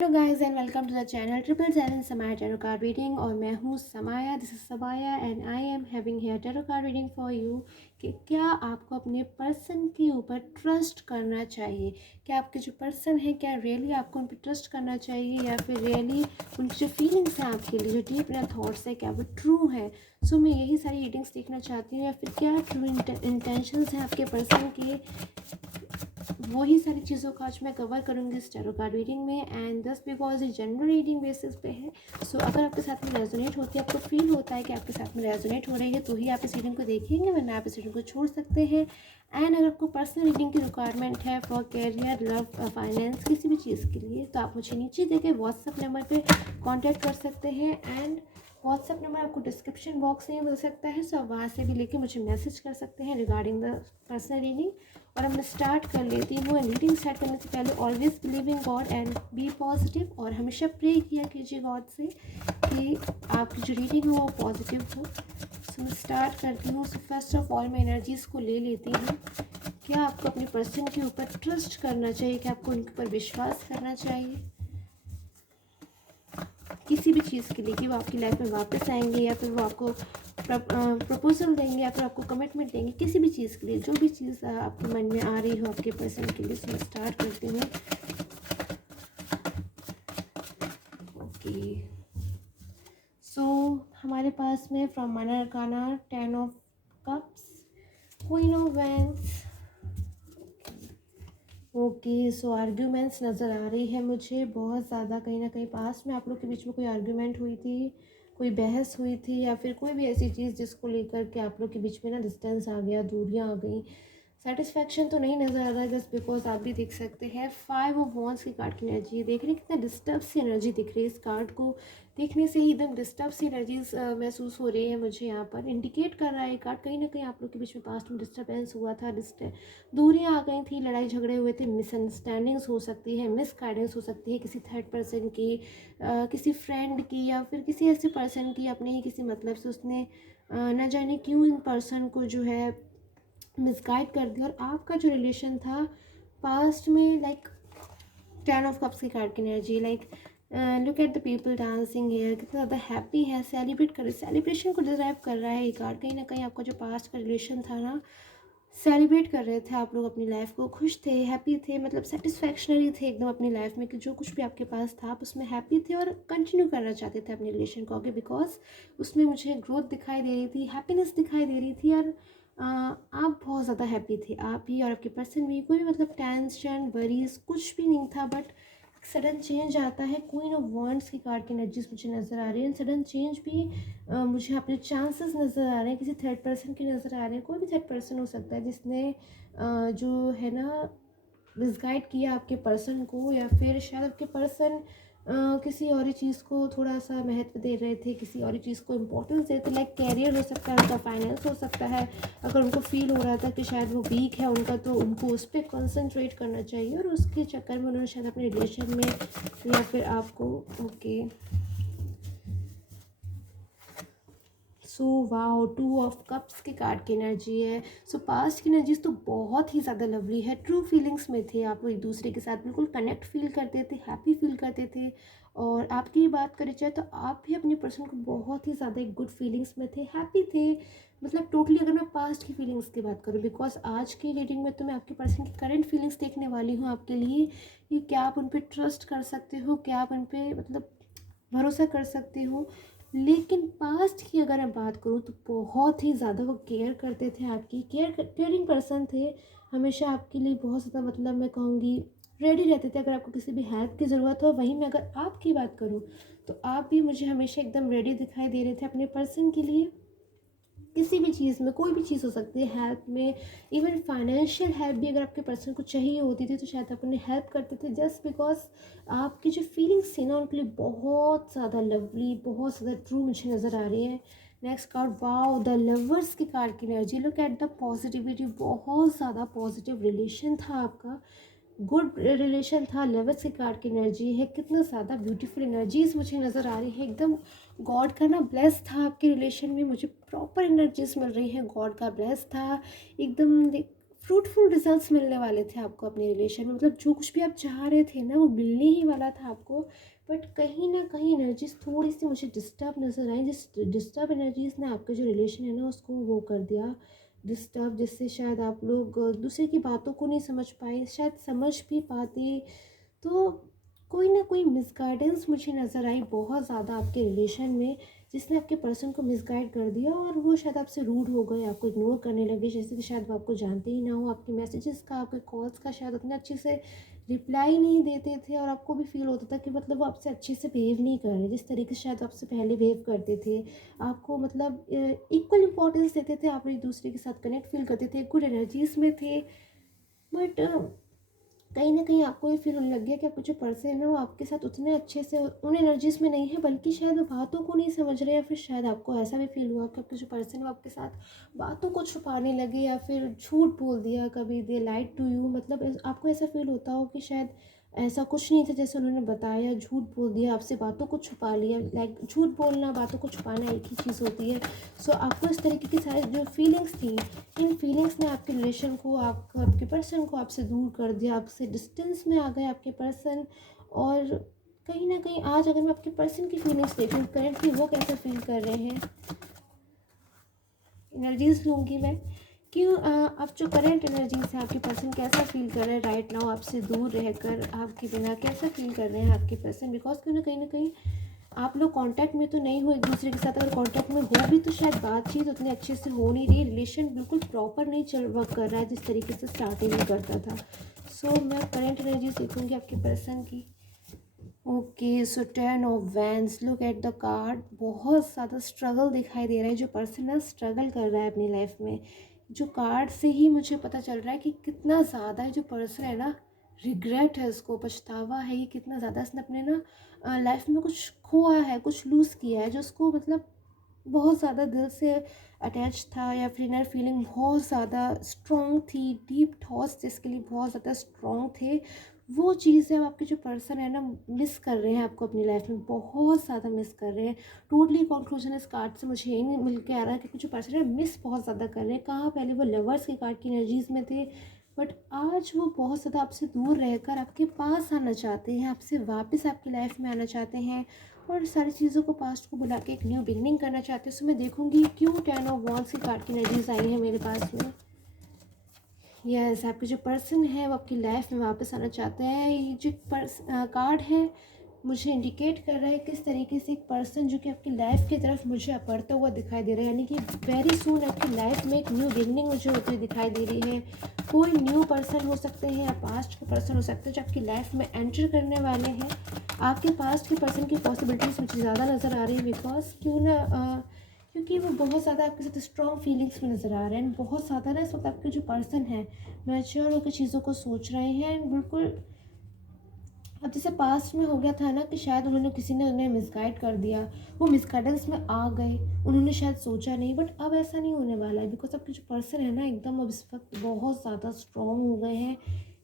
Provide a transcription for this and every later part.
Hello guys and welcome to the channel triple seven Samaya tarot card reading. और मैं हूँ Samaya, this is Samaya and I am having here tarot card reading for you. कि क्या आपको अपने person के ऊपर ट्रस्ट करना चाहिए? क्या आपके जो पर्सन है, क्या रियली आपको उन पर ट्रस्ट करना चाहिए, या फिर रियली उनकी जो फीलिंग्स हैं आपके लिए, जो डीप इनर थॉट्स है, क्या वो ट्रू है? सो मैं यही सारी रीडिंग्स देखना चाहती हूँ, या फिर क्या ट्रू इंटेंशंस हैं आपके पर्सन के, वही सारी चीज़ों का आज मैं कवर करूँगी इस टैरो कार्ड रीडिंग में। एंड दस बिकॉज ये जनरल रीडिंग बेसिस पे है। सो अगर आपके साथ में रेजोनेट होती है, आपको फील होता है कि आपके साथ में रेजोनेट हो रही है, तो ही आप इस रीडिंग को देखेंगे, वरना आप इस रीडिंग को छोड़ सकते हैं। एंड अगर आपको पर्सनल रीडिंग की रिक्वायरमेंट है फॉर कैरियर, लव, फाइनेंस, किसी भी चीज़ के लिए, तो आप मुझे नीचे देके व्हाट्सअप नंबर पर कॉन्टैक्ट कर सकते हैं। एंड व्हाट्सअप नंबर आपको डिस्क्रिप्शन बॉक्स में मिल सकता है, सो आप वहाँ से भी लेके मुझे मैसेज कर सकते हैं रिगार्डिंग द पर्सनल रीडिंग। और अब मैं स्टार्ट कर लेती हूँ। रीडिंग स्टार्ट करने से पहले always believe in God and be positive, और हमेशा प्रे किया कीजिए गॉड से कि आपकी जो रीडिंग हो वो पॉजिटिव हो। सो मैं स्टार्ट करती हूँ। सो फर्स्ट ऑफ ऑल मैं एनर्जीज़ को ले लेती हूँ। क्या आपको अपने पर्सन के ऊपर ट्रस्ट करना चाहिए? क्या आपको उनके ऊपर विश्वास करना चाहिए किसी भी चीज़ के लिए, कि वो आपकी लाइफ में वापस आएंगे, या फिर वो आपको प्रपोजल देंगे, या फिर आपको कमिटमेंट देंगे, किसी भी चीज़ के लिए, जो भी चीज़ आपके मन में आ रही हो आपके पर्सन के लिए। सो मैं स्टार्ट करती हूँ। ओके, सो हमारे पास में फ्रॉम मन arcana 10 of cups, queen of wands. Okay, so arguments नज़र आ रही है मुझे बहुत ज़्यादा। कहीं ना कहीं पास में आप लोग के बीच में कोई आर्ग्यूमेंट हुई थी, कोई बहस हुई थी, या फिर कोई भी ऐसी चीज़ जिसको लेकर के आप लोग के बीच में ना डिस्टेंस आ गया, दूरियां आ गई। सेटिस्फैक्शन तो नहीं नज़र आ रहा है, जस्ट बिकॉज आप भी देख सकते हैं 5 ऑफ वॉन्ड्स की कार्ड की एनर्जी देख रहे हैं। कितना डिस्टर्ब सी एनर्जी दिख रही है, इस कार्ड को देखने से ही एकदम डिस्टर्ब सी एनर्जीज महसूस हो रही है मुझे। यहाँ पर इंडिकेट कर रहा है कार्ड, कहीं ना कहीं आप लोग के बीच में पास्ट में डिस्टर्बेंस हुआ था, दूरियां आ गई थी, लड़ाई झगड़े हुए थे, मिसअंडरस्टैंडिंग्स हो सकती है, मिस गाइडेंस हो सकती है किसी थर्ड पर्सन की, किसी फ्रेंड की, या फिर किसी ऐसे पर्सन की अपने ही किसी मतलब से उसने न जाने क्यों इन पर्सन को जो है मिसगाइड कर दिया। और आपका जो रिलेशन था पास्ट में, लाइक 10 ऑफ कप्स की कार्ड की energy, like look at the people dancing here, कितना ज़्यादा हैप्पी है, सेलिब्रेट कर, सेलिब्रेशन को डिराइव कर रहा है ये कार्ड। कहीं ना कहीं आपका जो पास्ट का रिलेशन था ना, सेलिब्रेट कर रहे थे आप लोग अपनी लाइफ को, खुश थे, हैप्पी थे, मतलब सेटिस्फैक्शनरी थे एकदम अपनी लाइफ में, कि जो कुछ भी आपके पास था आप उसमें हैप्पी थे और कंटिन्यू करना चाहते थे अपने रिलेशन को आगे, बिकॉज उसमें मुझे ग्रोथ दिखाई दे रही थी, हैप्पीनेस दिखाई दे रही थी। और आप बहुत ज़्यादा हैप्पी थे, आप भी और आपके पर्सन भी, कोई भी मतलब टेंशन वरीज कुछ भी नहीं था। बट सडन चेंज आता है। क्वीन ऑफ वॉन्ड्स की कार्ड की एनर्जीज मुझे नज़र आ रही है। सडन चेंज भी मुझे अपने चांसेस नज़र आ रहे हैं, किसी थर्ड पर्सन के नज़र आ रहे हैं। कोई भी थर्ड पर्सन हो सकता है जिसने जो है ना मिसगाइड किया आपके पर्सन को, या फिर शायद आपके पर्सन किसी और ही चीज़ को थोड़ा सा महत्व दे रहे थे, किसी और ही चीज़ को इम्पोर्टेंस देते, लाइक कैरियर हो सकता है उनका, फाइनेंस हो सकता है। अगर उनको फील हो रहा था कि शायद वो वीक है उनका, तो उनको उस पर कंसंट्रेट करना चाहिए, और उसके चक्कर में उन्होंने शायद अपने रिलेशन में, या फिर आपको। Okay, so wow, 2 of cups की कार्ड की एनर्जी है। सो पास्ट की एनर्जीज तो बहुत ही ज़्यादा लवली है, ट्रू फीलिंग्स में थे आप एक दूसरे के साथ, बिल्कुल कनेक्ट फील करते थे, हैप्पी फील करते थे। और आपकी बात करी जाए तो आप भी अपने पर्सन को बहुत ही ज़्यादा एक गुड फीलिंग्स में थे, हैप्पी थे। मतलब टोटली अगर मैं पास्ट की फीलिंग्स की बात करूँ, बिकॉज आज की रीडिंग में तो मैं आपके पर्सन की करंट फीलिंग्स देखने वाली हूँ आपके लिए, कि क्या आप उन पर ट्रस्ट कर सकते हो, क्या आप उन पर मतलब भरोसा कर सकते हो। लेकिन पास्ट की अगर मैं बात करूँ तो बहुत ही ज़्यादा वो केयर करते थे, आपकी केयरिंग पर्सन थे, हमेशा आपके लिए बहुत ज़्यादा, मतलब मैं कहूँगी रेडी रहते थे अगर आपको किसी भी हेल्प की ज़रूरत हो। वहीं मैं अगर आपकी बात करूँ तो आप भी मुझे हमेशा एकदम रेडी दिखाई दे रहे थे अपने पर्सन के लिए, किसी भी चीज़ में, कोई भी चीज़ हो सकती है, हेल्प में, इवन फाइनेंशियल हेल्प भी अगर आपके पर्सन को चाहिए होती थी तो शायद आप उन्हें हेल्प करते थे, जस्ट बिकॉज आपकी जो फीलिंग्स थी ना उनके लिए बहुत ज़्यादा लवली, बहुत ज़्यादा ट्रू मुझे नज़र आ रही है। Next card, wow, the lovers की कार्ड की energy, look at the positivity, बहुत ज़्यादा पॉजिटिव रिलेशन था आपका, गुड रिलेशन था। लवर्स की कार्ड की एनर्जी है, कितना ज़्यादा ब्यूटीफुल एनर्जीज मुझे नज़र आ रही है, एकदम गॉड का ना ब्लेस था आपके रिलेशन में, मुझे प्रॉपर एनर्जीज मिल रही है, गॉड का ब्लेस था एकदम। फ्रूटफुल रिजल्ट्स मिलने वाले थे आपको अपने रिलेशन में, मतलब जो कुछ भी आप चाह रहे थे ना वो मिलने ही वाला था आपको। बट कहीं ना कहीं एनर्जीज थोड़ी सी मुझे डिस्टर्ब नज़र आई, जिस डिस्टर्ब एनर्जीज ने आपका जो रिलेशन है ना उसको वो कर दिया डिस्टर्ब, जिससे शायद आप लोग दूसरे की बातों को नहीं समझ पाए, शायद समझ भी पाते तो कोई ना कोई मिसगाइडेंस मुझे नज़र आई बहुत ज़्यादा आपके रिलेशन में, जिसने आपके पर्सन को मिसगाइड कर दिया और वो शायद आपसे रूड हो गए, आपको इग्नोर करने लगे, जैसे कि शायद वो आपको जानते ही ना हो, आपके मैसेजेस का आपके कॉल्स का शायद उतने अच्छे से रिप्लाई नहीं देते थे, और आपको भी फील होता था कि मतलब वो आपसे अच्छे से बिहेव नहीं कर रहे जिस तरीके से शायद आपसे पहले बिहेव करते थे। आपको मतलब इक्वल इंपॉर्टेंस देते थे, आप एक दूसरे के साथ कनेक्ट फील करते थे, गुड एनर्जीज में थे। बट कहीं न कहीं आपको ये फ़ील होने लग गया कि आपका जो पर्सन है ना वो आपके साथ उतने अच्छे से उन एनर्जीज़ में नहीं है, बल्कि शायद वो बातों को नहीं समझ रहे, या फिर शायद आपको ऐसा भी फ़ील हुआ कि आपका जो पर्सन है वो आपके साथ बातों को छुपाने लगे, या फिर झूठ बोल दिया, कभी दे लाइड टू यू, मतलब आपको ऐसा फ़ील होता हो कि शायद ऐसा कुछ नहीं था जैसे उन्होंने बताया, झूठ बोल दिया, आपसे बातों को छुपा लिया। लाइक झूठ बोलना, बातों को छुपाना एक ही चीज़ होती है। सो आपको इस तरीके की सारी जो फीलिंग्स थी, इन फीलिंग्स ने आपके रिलेशन को, आपके पर्सन को आपसे दूर कर दिया, आपसे डिस्टेंस में आ गए आपके पर्सन। और कहीं ना कहीं आज अगर मैं आपके पर्सन की फीलिंग्स देखूँ करेंटली वो कैसे फील कर रहे हैं, एनर्जीज लूँगी मैं क्यों अब जो करंट एनर्जीज है आपके पर्सन कैसा फील कर रहे हैं राइट नाउ, आपसे दूर रहकर आपके बिना कैसा फील कर रहे हैं आपके पर्सन, बिकॉज क्यों ना कहीं आप लोग कांटेक्ट में तो नहीं हो एक दूसरे के साथ, अगर कांटेक्ट में हो भी तो शायद बातचीत उतने अच्छे से हो नहीं रही, रिलेशन बिल्कुल प्रॉपर नहीं चल वर्क कर रहा है जिस तरीके से स्टार्टिंग में करता था। सो मैं करंट एनर्जी देखूँगी आपके पर्सन की। Okay, so 10 of vents, look at the card, बहुत ज़्यादा स्ट्रगल दिखाई दे रहा है, जो पर्सन ना स्ट्रगल कर रहा है अपनी लाइफ में। जो कार्ड से ही मुझे पता चल रहा है कि कितना ज़्यादा है जो पर्सन है ना, रिग्रेट है, उसको पछतावा है, ये कितना ज़्यादा इसने अपने ना लाइफ में कुछ खोया है, कुछ लूज़ किया है, जो उसको मतलब बहुत ज़्यादा दिल से अटैच था, या फिर इनर फीलिंग बहुत ज़्यादा स्ट्रॉन्ग थी, डीप थॉट्स जिसके लिए बहुत ज़्यादा स्ट्रॉन्ग थे, वो चीज़ है आपके जो पर्सन है ना मिस कर रहे हैं आपको अपनी लाइफ में, बहुत ज़्यादा मिस कर रहे हैं। टोटली कंक्लूजन इस कार्ड से मुझे यही नहीं मिल के आ रहा है कि जो पर्सन है मिस बहुत ज़्यादा कर रहे हैं। कहाँ पहले वो लवर्स के कार्ड की एनर्जीज़ में थे, बट आज वो बहुत ज़्यादा आपसे दूर रहकर आपके पास आना चाहते हैं, आपसे वापस आपकी लाइफ में आना चाहते हैं, और सारी चीज़ों को पास्ट को बुला के एक न्यू बिगनिंग करना चाहते हैं। सो मैं देखूंगी क्यों 10 ऑफ वॉन्ड्स की कार्ड की एनर्जीज आई है मेरे पास में। यस, आपके जो पर्सन है वो आपकी लाइफ में वापस आना चाहते हैं। ये जो कार्ड है मुझे इंडिकेट कर रहा है किस तरीके से एक पर्सन जो कि आपकी लाइफ की तरफ मुझे बढ़ता हुआ दिखाई दे रहा है, यानी कि वेरी सून आपकी लाइफ में एक न्यू बिगनिंग मुझे होती हुई दिखाई दे रही है। कोई न्यू पर्सन हो सकते हैं या पास्ट के पर्सन हो सकते हैं जो आपकी लाइफ में एंटर करने वाले हैं। आपके पास्ट के पर्सन की पॉसिबिलिटीज़ मुझे ज़्यादा नज़र आ रही है, बिकॉज क्यों ना क्योंकि वो बहुत ज़्यादा आपके साथ स्ट्रॉन्ग फीलिंग्स में नज़र आ रहे हैं, बहुत ज़्यादा ना इस वक्त आपके जो पर्सन है मैच्योर होकर चीज़ों को सोच रहे हैं बिल्कुल। अब जैसे पास्ट में हो गया था ना कि शायद उन्होंने किसी ने उन्हें मिसगाइड कर दिया, वो मिसगाइडेंस में आ गए, उन्होंने शायद सोचा नहीं, बट अब ऐसा नहीं होने वाला है, बिकॉज आपके जो पर्सन है ना एकदम अब इस वक्त बहुत ज़्यादा स्ट्रॉन्ग हो गए हैं,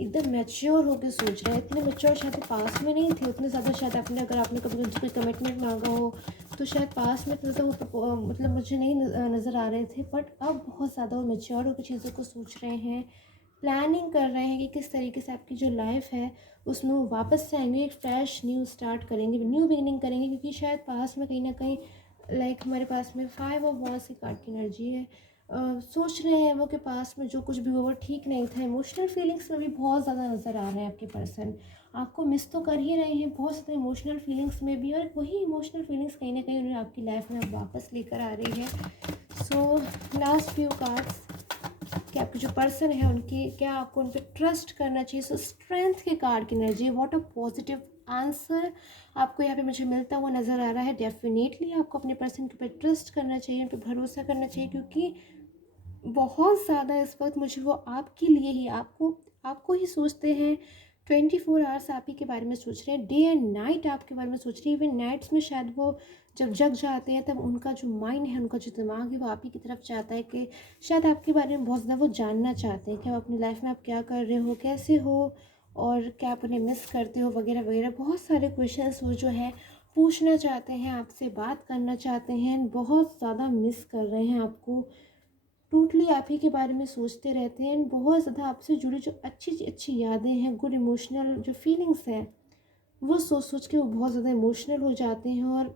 एकदम मैच्योर होकर सोच रहे हैं। इतने मैच्योर शायद पास्ट में नहीं थे उतने ज़्यादा, शायद आपने अगर आपने कभी कोई कमिटमेंट मांगा हो तो शायद पास्ट में इतना ज़्यादा वो मतलब मुझे नहीं नज़र आ रहे थे, बट अब बहुत ज़्यादा वो मैच्योर होकर चीज़ों को सोच रहे हैं, प्लानिंग कर रहे हैं कि किस तरीके से आपकी जो लाइफ है उसमें वो वापस से आएंगे, एक फ्रेश न्यू स्टार्ट करेंगे, न्यू बिगिनिंग करेंगे, क्योंकि शायद पास में कहीं ना कहीं लाइक हमारे पास में 5 ऑफ वॉन्ड्स की कार्ड की एनर्जी है। सोच रहे हैं वो कि पास में जो कुछ भी हुआ वो ठीक नहीं था, इमोशनल फीलिंग्स में भी बहुत ज़्यादा नज़र आ रहे हैं आपके पर्सन, आपको मिस तो कर ही रहे हैं बहुत ज़्यादा इमोशनल फीलिंग्स में भी, और वही इमोशनल फीलिंग्स कहीं ना कहीं उन्हें आपकी लाइफ में वापस लेकर आ रही है। सो लास्ट फ्यू कार्ड्स कि आपके जो पर्सन है उनकी क्या आपको उन पर ट्रस्ट करना चाहिए। सो स्ट्रेंथ के कार्ड की energy, what a positive answer आपको यहाँ पे मुझे मिलता हुआ नज़र आ रहा है। डेफिनेटली आपको अपने पर्सन के ऊपर ट्रस्ट करना चाहिए, उन पर भरोसा करना चाहिए, क्योंकि बहुत ज़्यादा इस वक्त मुझे वो आपके लिए ही आपको आपको ही सोचते हैं। 24 आवर्स आप ही के बारे में सोच रहे हैं, डे एंड नाइट आपके बारे में सोच रहे हैं, इवन नाइट्स में शायद वो जब जग जाते हैं तब उनका जो माइंड है, उनका जो दिमाग है वो आप ही की तरफ चाहता है कि शायद आपके बारे में बहुत ज़्यादा वो जानना चाहते हैं कि आप अपनी लाइफ में आप क्या कर रहे हो, कैसे हो, और क्या आप उन्हें मिस करते हो वगैरह वगैरह। बहुत सारे क्वेश्चंस वो जो है पूछना चाहते हैं, आपसे बात करना चाहते हैं, बहुत ज़्यादा मिस कर रहे हैं आपको। टोटली आप ही के बारे में सोचते रहते हैं एंड बहुत ज़्यादा आपसे जुड़ी जो अच्छी अच्छी यादें हैं, गुड इमोशनल जो फीलिंग्स हैं, वो सोच सोच के वो बहुत ज़्यादा इमोशनल हो जाते हैं और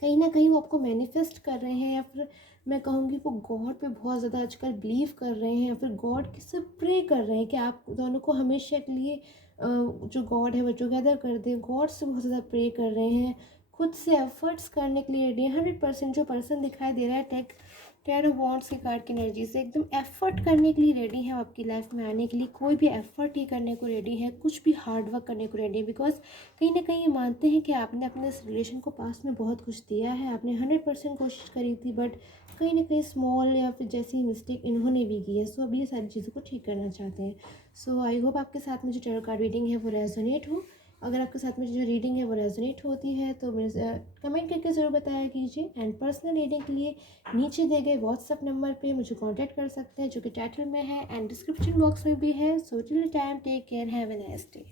कहीं न कहीं वो आपको मैनिफेस्ट कर रहे हैं, या फिर मैं कहूँगी वो गॉड पे बहुत ज़्यादा आजकल बिलीव कर रहे हैं, या फिर गॉड से प्रे कर रहे हैं कि आप दोनों को हमेशा के लिए जो गॉड है वो टुगेदर कर दे। गॉड से बहुत ज़्यादा प्रे कर रहे हैं, खुद से एफर्ट्स करने के लिए रेडी हैं। 100% जो पर्सन दिखाई दे रहा है टेन ऑफ वॉन्ड्स की कार्ड की एनर्जी से एकदम एफर्ट करने के लिए रेडी है, आपकी लाइफ में आने के लिए कोई भी एफर्ट ही करने को रेडी है, कुछ भी हार्ड वर्क करने को रेडी है। बिकॉज कहीं ना कहीं ये मानते हैं कि आपने अपने इस रिलेशन को पास में बहुत कुछ दिया है, आपने 100% कोशिश करी थी, बट कहीं ना कहीं स्मॉल या फिर जैसी मिस्टेक इन्होंने भी की है। सो अभी ये सारी चीज़ों को ठीक करना चाहते हैं। सो आई होप आपके साथ में जो टैरो कार्ड रीडिंग है वो रेजोनेट हो। अगर आपके साथ में जो रीडिंग है वो रेजोनेट होती है तो मेरे कमेंट करके ज़रूर बताया कीजिए। एंड पर्सनल रीडिंग के लिए नीचे दिए गए व्हाट्सअप नंबर पे मुझे कांटेक्ट कर सकते हैं, जो कि टाइटल में है एंड डिस्क्रिप्शन बॉक्स में भी है। So till time take care, have a nice day.